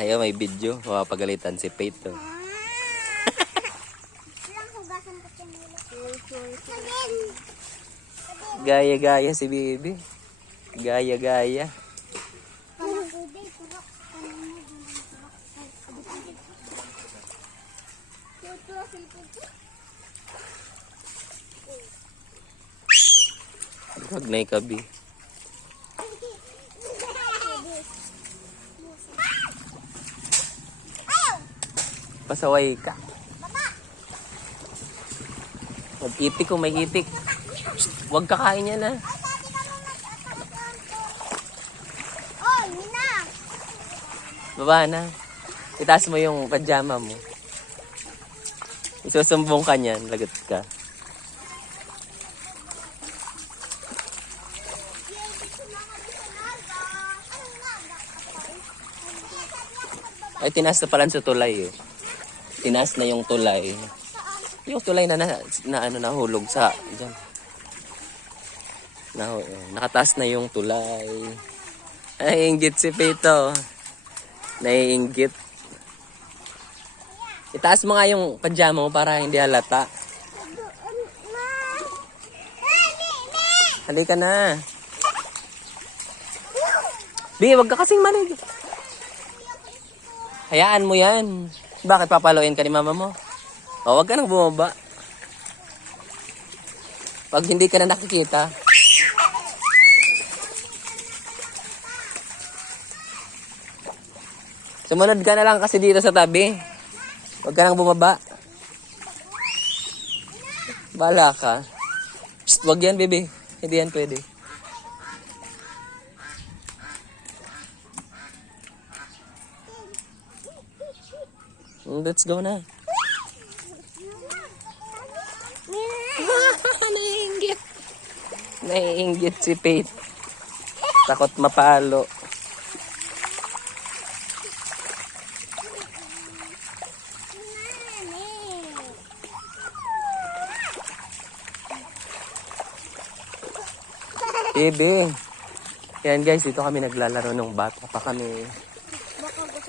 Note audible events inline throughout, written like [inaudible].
Ayaw, may video. Mapapagalitan si Pate to. Again! Gaya-gaya si Bibi. Gaya-gaya. Huwag na ikabi. Pasaway ka. Mag-itik kung may itik. Huwag kakain yan ah. Baba na. Itaas mo yung pajama mo. Isusumbong ka niyan. Lagot ka. Ay, tinaas na pala sa tulay eh. Tinaas na yung tulay. Yung tulay na, na, na ano, nahulog sa... Dyan. Nahu, nakataas na yung tulay. Ay, inggit si Pito. Naiinggit. Itaas mo nga yung pajama mo para hindi halata. Halika na. Bi, wag ka kasing manig. Hayaan mo yan. Bakit papaluin ka ni mama mo? O, wag ka nang bumaba. Pag hindi ka na nakikita. Sumunod ka na lang kasi dito sa tabi. Huwag ka nang bumaba. Bala ka. Psst, wag yan, bebe. Hindi yan pwede. Let's go na. [laughs] Naiingit. Naiingit si Pate. Takot mapalo. Bebe. Yan guys, dito kami naglalaro nung bata pa kami.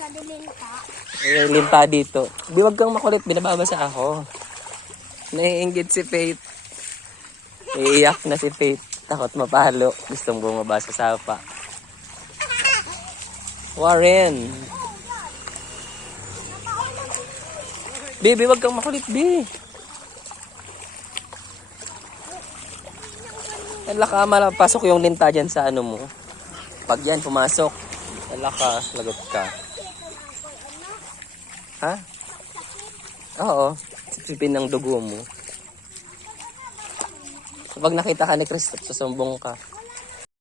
Baka ko sa dilinta. Ay, limpa dito. Di wag kang makulit, binababasa ako. Naiingit si Faith. Iiyak na si Faith. Takot mapalo. Gustong bumaba sa sapa. Warren. Baby, wag kang makulit, B. Wala ka, malapasok yung linta dyan sa ano mo. Pag yan, pumasok. Wala ka, lagot ka. Ha? Oo. Sipin ng dugo mo. Kapag nakita ka ni Christoph, susumbong ka.